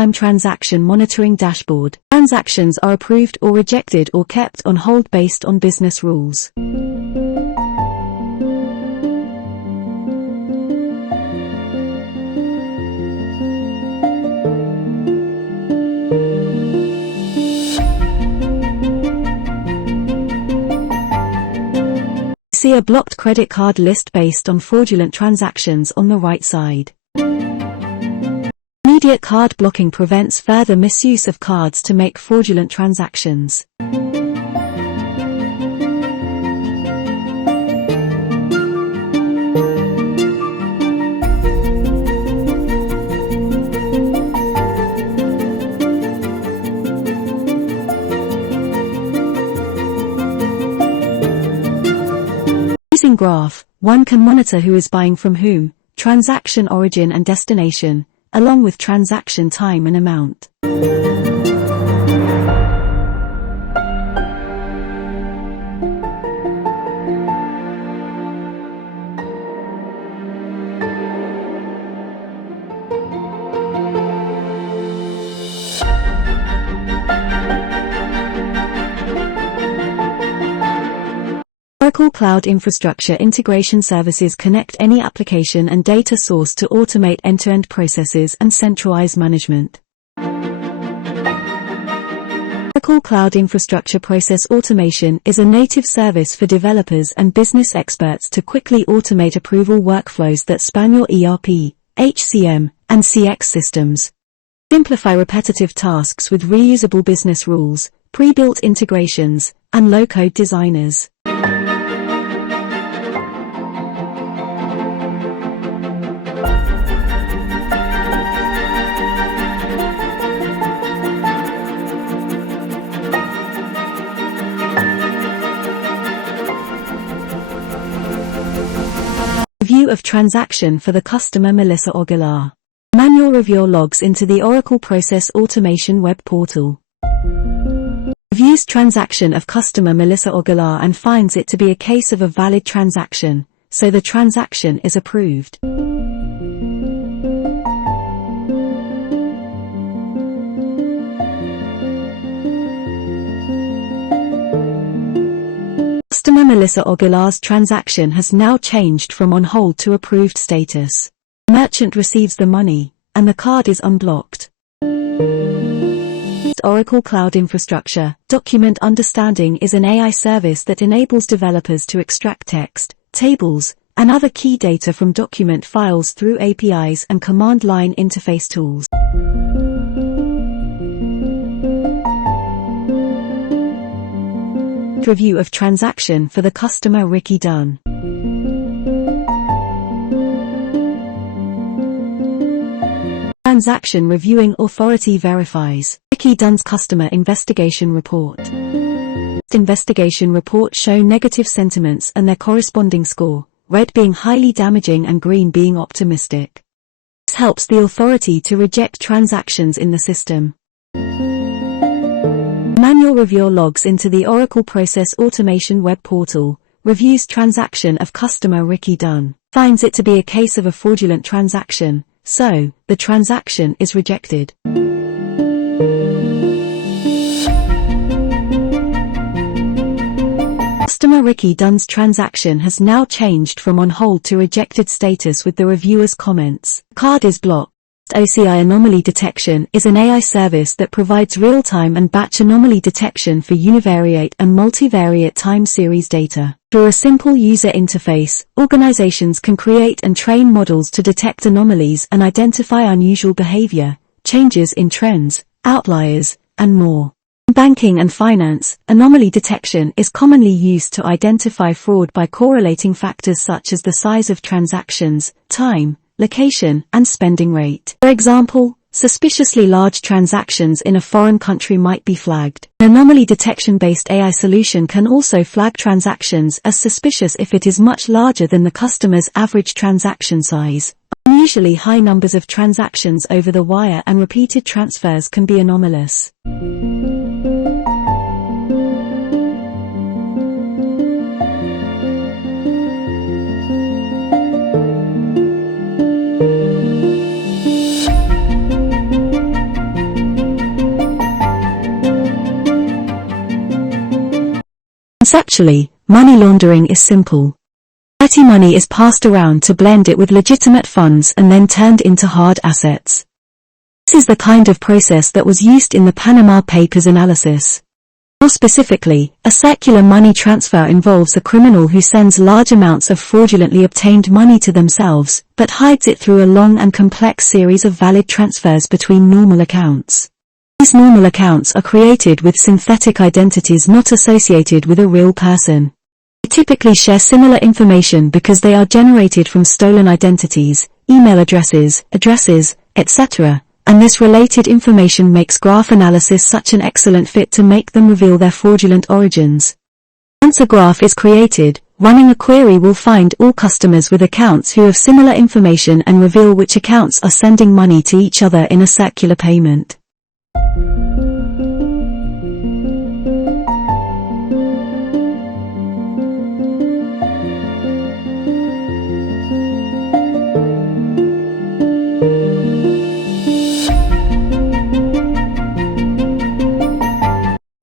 real-time transaction monitoring dashboard. Transactions are approved or rejected or kept on hold based on business rules. See a blocked credit card list based on fraudulent transactions on the right side. Immediate card blocking prevents further misuse of cards to make fraudulent transactions. Using Graph, one can monitor who is buying from whom, transaction origin and destination, along with transaction time and amount. Oracle Cloud Infrastructure Integration Services connect any application and data source to automate end-to-end processes and centralize management. Oracle Cloud Infrastructure Process Automation is a native service for developers and business experts to quickly automate approval workflows that span your ERP, HCM, and CX systems. Simplify repetitive tasks with reusable business rules, pre-built integrations, and low-code designers. Review of transaction for the customer Melissa Aguilar. Manual review logs into the Oracle Process Automation web portal. Reviews transaction of customer Melissa Aguilar and finds it to be a case of a valid transaction, so the transaction is approved. Customer Melissa Aguilar's transaction has now changed from on hold to approved status. The merchant receives the money, and the card is unblocked. Oracle Cloud Infrastructure Document Understanding is an AI service that enables developers to extract text, tables, and other key data from document files through APIs and command line interface tools. Review of transaction for the customer Ricky Dunn. Transaction reviewing authority verifies Ricky Dunn's customer investigation report. Investigation report show negative sentiments and their corresponding score, red being highly damaging and green being optimistic. This helps the authority to reject transactions in the system. Manual review logs into the Oracle Process Automation web portal, reviews transaction of customer Ricky Dunn, finds it to be a case of a fraudulent transaction, so the transaction is rejected. Customer Ricky Dunn's transaction has now changed from on hold to rejected status with the reviewer's comments. Card is blocked. OCI Anomaly Detection is an AI service that provides real-time and batch anomaly detection for univariate and multivariate time series data. Through a simple user interface, organizations can create and train models to detect anomalies and identify unusual behavior, changes in trends, outliers, and more. In banking and finance, anomaly detection is commonly used to identify fraud by correlating factors such as the size of transactions, time, location, and spending rate. For example, suspiciously large transactions in a foreign country might be flagged. An anomaly detection-based AI solution can also flag transactions as suspicious if it is much larger than the customer's average transaction size. Unusually high numbers of transactions over the wire and repeated transfers can be anomalous. Conceptually, money laundering is simple. Dirty money is passed around to blend it with legitimate funds and then turned into hard assets. This is the kind of process that was used in the Panama Papers analysis. More specifically, a circular money transfer involves a criminal who sends large amounts of fraudulently obtained money to themselves, but hides it through a long and complex series of valid transfers between normal accounts. These normal accounts are created with synthetic identities not associated with a real person. They typically share similar information because they are generated from stolen identities, email addresses, etc., and this related information makes graph analysis such an excellent fit to make them reveal their fraudulent origins. Once a graph is created, running a query will find all customers with accounts who have similar information and reveal which accounts are sending money to each other in a circular payment.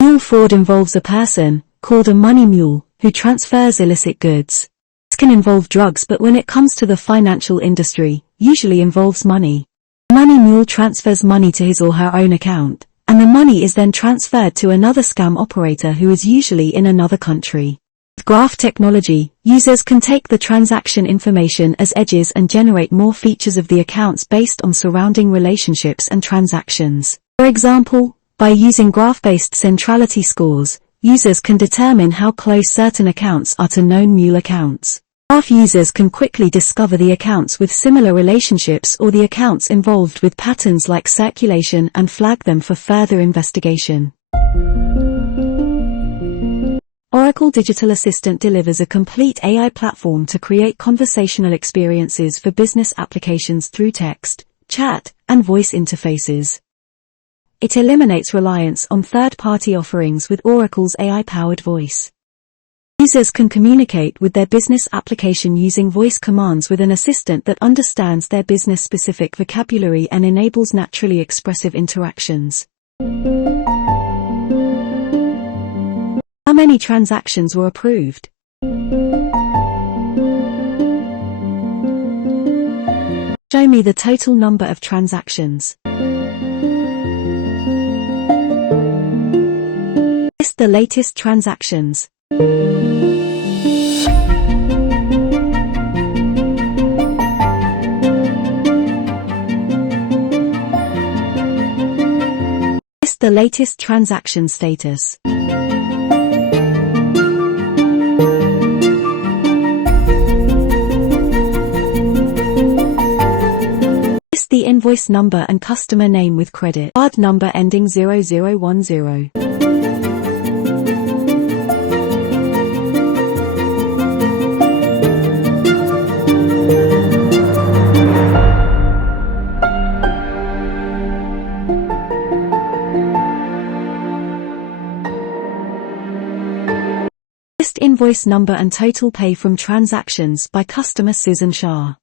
Mule fraud involves a person, called a money mule, who transfers illicit goods. This can involve drugs, but when it comes to the financial industry, usually involves money. The money mule transfers money to his or her own account, and the money is then transferred to another scam operator who is usually in another country. With graph technology, users can take the transaction information as edges and generate more features of the accounts based on surrounding relationships and transactions. For example, by using graph-based centrality scores, users can determine how close certain accounts are to known mule accounts. Graph users can quickly discover the accounts with similar relationships or the accounts involved with patterns like circulation and flag them for further investigation. Oracle Digital Assistant delivers a complete AI platform to create conversational experiences for business applications through text, chat, and voice interfaces. It eliminates reliance on third-party offerings with Oracle's AI-powered voice. Users can communicate with their business application using voice commands with an assistant that understands their business-specific vocabulary and enables naturally expressive interactions. How many transactions were approved? Show me the total number of transactions. List the latest transactions. List the latest transaction status. List the invoice number and customer name with credit card number ending 0010. List invoice number and total pay from transactions by customer Susan Shah.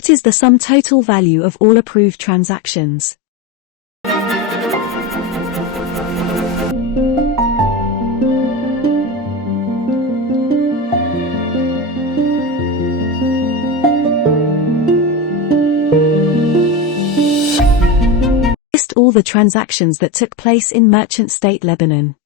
What is the sum total value of all approved transactions? List all the transactions that took place in Merchant State Lebanon.